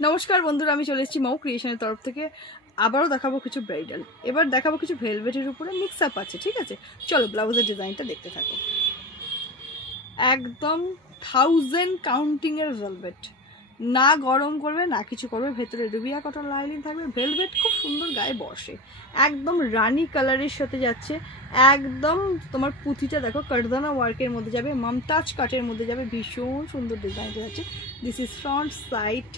নমস্কার বন্ধুরা, আমি চলে এসেছি মৌ ক্রিয়েশনের তরফ থেকে। আবারও দেখাবো কিছু ব্রাইডাল, এবার দেখাবো কিছু ভেলভেটের উপরে মিক্স আপ আছে। ঠিক আছে, চলো ব্লাউজের ডিজাইনটা দেখতে থাকো। একদম 1000 কাউন্টিংয়ের ভেলভেট, না গরম করবে না কিছু করবে, ভেতরে রুবিয়া কটন লাইনিং থাকবে, ভেলভেট খুব সুন্দর গায়ে বসে, একদম রানি কালারের সাথে যাচ্ছে। একদম তোমার পুঁথিটা দেখো কারদানা ওয়ার্কের মধ্যে যাবে, মমতাজ কাটের মধ্যে যাবে, ভীষণ সুন্দর ডিজাইনটা যাচ্ছে। This is front side,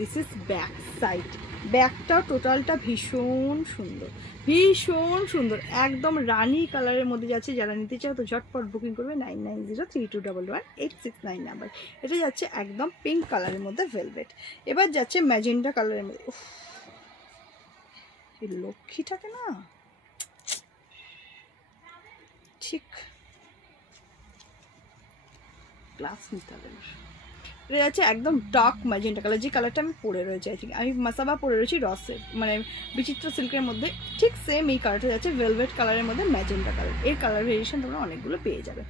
this is back side. ব্যাকটাও টোটালটা ভীষণ সুন্দর, ভীষণ সুন্দর, একদম রানি কালারের মধ্যে যাচ্ছে। যারা নিতে চাও তো ঝটপট বুকিং করবে 9903211869 নাম্বার। এটা যাচ্ছে একদম পিঙ্ক কালারের মধ্যে ভেলভেট। এবার যাচ্ছে ম্যাজেন্টা কালারের মধ্যে। এই লক্ষ্মীটাকে না ঠিক ক্লাস নিতে হবে। এটা যাচ্ছে একদম ডার্ক ম্যাজেন্টা কালার, যে কালারটা আমি পরে রয়েছি। আই থিঙ্ক আমি মাসাবা পরে রয়েছি রসের মানে বিচিত্র সিল্কের মধ্যে, ঠিক সেম এই কালারটা যাচ্ছে ভেলভেট কালারের মধ্যে ম্যাজেন্টা কালার। এর কালার ভেরিয়েশন তোমরা অনেকগুলো পেয়ে যাবে।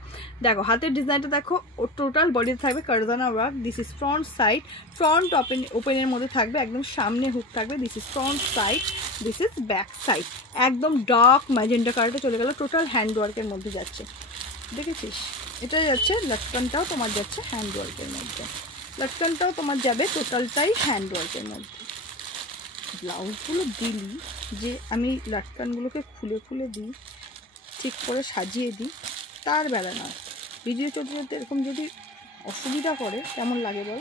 দেখো হাতের ডিজাইনটা দেখো, ও টোটাল বডিতে থাকবে কারদানা work. This is front side, front ওপেনের মধ্যে থাকবে, একদম সামনে হুক থাকবে। This is front side, this is back side. একদম ডার্ক ম্যাজেন্টা কালারটা চলে গেল, টোটাল হ্যান্ড ওয়ার্কের মধ্যে যাচ্ছে। দেখেছিস, এটা যাচ্ছে লটকনটাও তোমার যাচ্ছে হ্যান্ড ওয়ার্কের মধ্যে, লটকনটাও তোমার যাবে টোটালটাই হ্যান্ড ওয়ার্কের মধ্যে। ব্লাউজগুলো দিলি যে আমি লটকনগুলোকে খুলে খুলে দিই, ঠিক করে সাজিয়ে দিই, তার বেলা নয়। ভিডিও চলতে চলতে এরকম যদি অসুবিধা করে কেমন লাগে বল।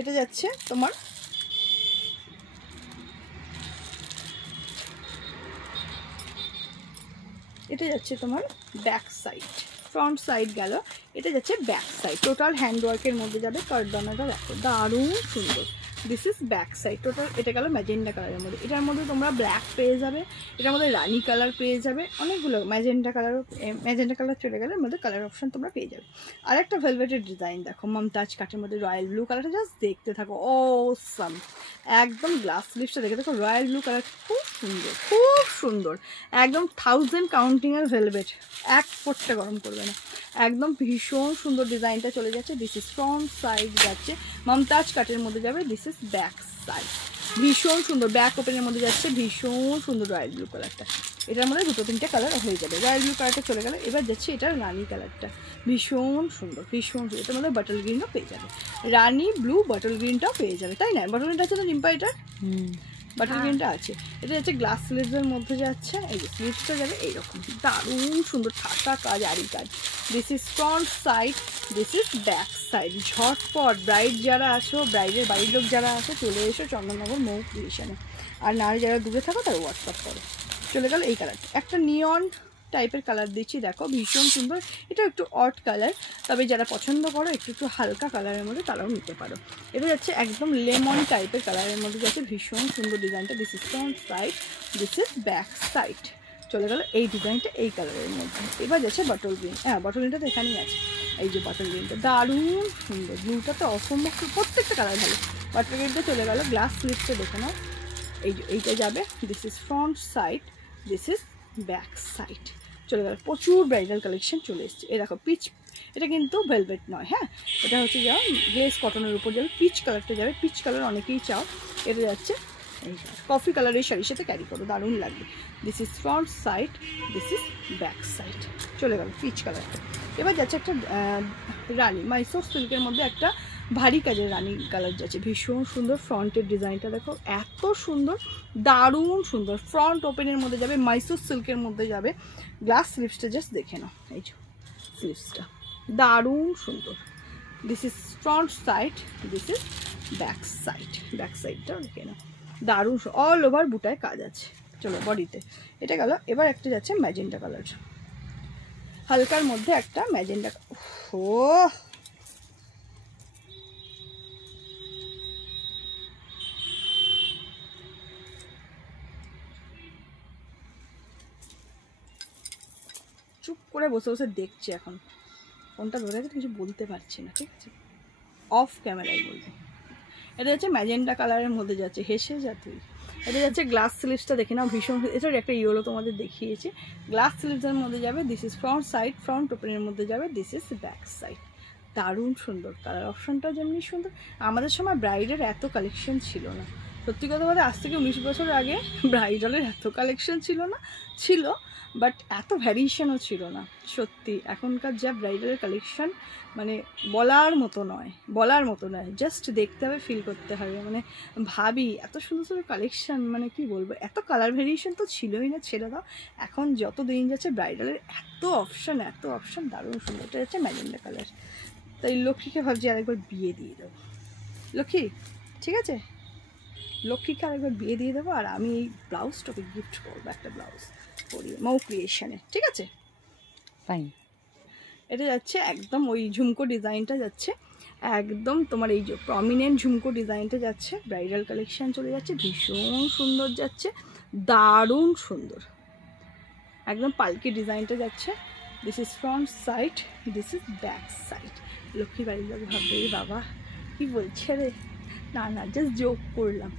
এটা যাচ্ছে তোমার ব্যাক সাইড, ফ্রন্ট সাইড গেল, এটা যাচ্ছে ব্যাক সাইড। টোটাল হ্যান্ড ওয়ার্কের মধ্যে যাবে। কারদানাটা দেখো দারুণ সুন্দর। This is back side total. এটা গেল ম্যাজেন্ডা কালারের মধ্যে। এটার মধ্যে তোমরা ব্ল্যাক পেয়ে যাবে, এটার মধ্যে রানি কালার পেয়ে যাবে, অনেকগুলো ম্যাজেন্ডা কালার চলে গেলে এর মধ্যে কালার অপশন তোমরা পেয়ে যাবে। আর একটা ভেলভেটের ডিজাইন দেখো, মমতাজ কাটের মধ্যে রয়্যাল ব্লু কালারটা জাস্ট দেখতে থাকো, অসাম। একদম গ্লাস স্লিপসটা দেখে দেখো, রয়্যাল ব্লু কালার খুব সুন্দর, খুব সুন্দর। একদম 1000 কাউন্টিংয়ের ভেলভেট, এক ফোঁটা গরম করবে না। একদম ভীষণ সুন্দর ডিজাইনটা চলে যাচ্ছে। দিস ইজ ফ্রন্ট সাইড যাচ্ছে, মমতাজ কাটের মধ্যে যাবে। দিস ইজ ব্যাক সাইড, ভীষণ সুন্দর। ব্যাক ওপেনের মধ্যে যাচ্ছে, ভীষণ সুন্দর রয়্যাল ব্লু কালারটা। এটার মধ্যে দুটো তিনটে কালার হয়ে যাবে। রয়্যাল ব্লু কালারটা চলে গেল, এবার যাচ্ছে এটার রানি কালারটা, ভীষণ সুন্দর, ভীষণ সুন্দর। এটার মধ্যে বাটল গ্রিনও পেয়ে যাবে, রানি ব্লু বাটল গ্রিনটাও পেয়ে যাবে, তাই না? বাটল গ্রিনটা আছে না রিম্পা? এটা বাটল গ্রিনটা আছে। এটা যাচ্ছে গ্লাস স্লিভসের মধ্যে যাচ্ছে। এই যে স্লিভসটা যাবে এইরকম, দারুণ সুন্দর ঠাসা কাজ, আরি কাজ। This is front side, this is back side. ঝটপট ব্রাইড যারা আছো, ব্রাইডের বাড়ির লোক যারা আছো, চলে এসো চন্দননগর মৌ ক্রিয়েশনে। আর নারী যারা দূরে থাকো তারা হোয়াটসঅ্যাপ করো। চলে গেল এই কালার, একটা নিয়ন টাইপের কালার দিচ্ছি দেখো, ভীষণ সুন্দর। এটা একটু অড কালার, তবে যারা পছন্দ করো একটু একটু হালকা কালারের মধ্যে তারাও নিতে পারো। এটা যাচ্ছে একদম লেমন টাইপের কালারের মধ্যে যাচ্ছে, ভীষণ সুন্দর ডিজাইনটা। This is front side, this is back side. চলে গেল এই ডিজাইনটা এই কালারের মধ্যে। এবার যাচ্ছে বটল গ্রিন। হ্যাঁ, বটল গ্রিনটা তো এখানেই আছে। এই যে বটল গ্রিনটা দারুণ সুন্দর, ব্লুটা তো অসম্ভব, প্রত্যেকটা কালার ভালো। বটল গ্রিনটা চলে গেল, গ্লাস স্লিপসটা দেখে নাও। এই যে এইটা যাবে, this is front side, this is back side. চলে গেল, প্রচুর ব্রাইডাল কালেকশন চলে এসছে। এই দেখো পিচ, এটা কিন্তু ভেলভেট নয়, হ্যাঁ, এটা হচ্ছে যা গ্লেস কটনের উপর যাবে। পিচ কালারটা যাবে, পিচ কালার অনেকেই চাও। এটা যাচ্ছে এই কফি কালারের শাড়ির সাথে ক্যারি করো, দারুণ লাগবে। This is front side, this is back side. চলে গেল পিচ কালারটা। এবার যাচ্ছে একটা রানি মাইসোর সিল্কের মধ্যে একটা ভারী কাজের রানি কালার যাচ্ছে, ভীষণ সুন্দর। ফ্রন্টের ডিজাইনটা দেখো এত সুন্দর, দারুণ সুন্দর। ফ্রন্ট ওপেনের মধ্যে যাবে, মাইসোর সিল্কের মধ্যে যাবে। গ্লাস স্লিভসটা জাস্ট দেখে নাও, এই যে স্লিভসটা দারুণ সুন্দর। This is front side, this is back side. Back সাইডটা দেখে নাও, দারুণ অল ওভার বুটায় কাজ আছে। চলো বডিতে এটা গেল। এবার একটা যাচ্ছে ম্যাজেন্টা কালার, হালকার মধ্যে একটা ম্যাজেন্টা। ও চুপ করে বসে বসে দেখছি, এখন ফোনটা ধরে আছে, কিছু বলতে পারছি না, ঠিক আছে, অফ ক্যামেরায় বলবো। এটা যাচ্ছে ম্যাজেন্টা কালারের মধ্যে যাচ্ছে, হেসে যা তুই। এটা যাচ্ছে গ্লাস স্লিভসটা দেখে নাও, ভীষণ। এটার একটা ইয়েলো তোমাদের দেখিয়েছি, গ্লাস স্লিভসের মধ্যে যাবে। This is front side, front ওপেনের মধ্যে যাবে। দিস ইজ ব্যাক সাইড, দারুণ সুন্দর, কালার অপশনটা যেমনি সুন্দর। আমাদের সময় ব্রাইডের এত কালেকশন ছিল না, সত্যি কথা বলতে আজ থেকে 19 বছর আগে ব্রাইডালের এত কালেকশন ছিল না, ছিল বাট এত ভ্যারিয়েশনও ছিল না সত্যি। এখনকার যা ব্রাইডালের কালেকশন মানে বলার মতো নয়, বলার মতো নয়, জাস্ট দেখতে হবে, ফিল করতে হবে। মানে ভাবি এত সুন্দর সুন্দর কালেকশন, মানে কি বলবো, এত কালার ভ্যারিয়েশন তো ছিলই না, ছেড়ে দাও। এখন যত দিন যাচ্ছে ব্রাইডালের এত অপশন, দারুণ সুন্দর। এটা হচ্ছে ম্যাজেন্ডা কালার। তাই লক্ষ্মীকে ভাবছি আরেকবার বিয়ে দিয়ে দেবো। লক্ষ্মী ঠিক আছে, লক্ষ্মীকে আরেকবার বিয়ে দিয়ে দেবো, আর আমি এই ব্লাউজটাকে গিফট করবো, একটা ব্লাউজ পরিয়ে মৌ ক্রিয়েশনে, ঠিক আছে ফাইন। এটা যাচ্ছে একদম ওই ঝুমকো ডিজাইনটা যাচ্ছে, একদম তোমার এই যে প্রমিনেন্ট ঝুমকো ডিজাইনটা যাচ্ছে, ব্রাইডাল কালেকশন চলে যাচ্ছে, ভীষণ সুন্দর যাচ্ছে, দারুণ সুন্দর, একদম পালকি ডিজাইনটা যাচ্ছে। This is front side, this is back side. Lakshmi বাড়ির লোক ভাববে এই বাবা কি বলছে রে, না না জাস্ট জোক করলাম।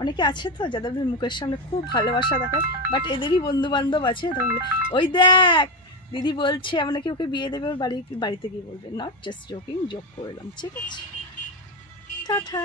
অনেকে আছে তো যাদের মুখের সামনে খুব ভালোবাসা দেখায়, বাট এদেরই বন্ধু বান্ধব আছে তাহলে ওই দেখ দিদি বলছে আপনাকে ওকে বিয়ে দেবে, ওর বাড়িতে গিয়ে বলবে, নট জাস্ট জোকিং, জোক করলাম, ঠিক আছে, টাটা।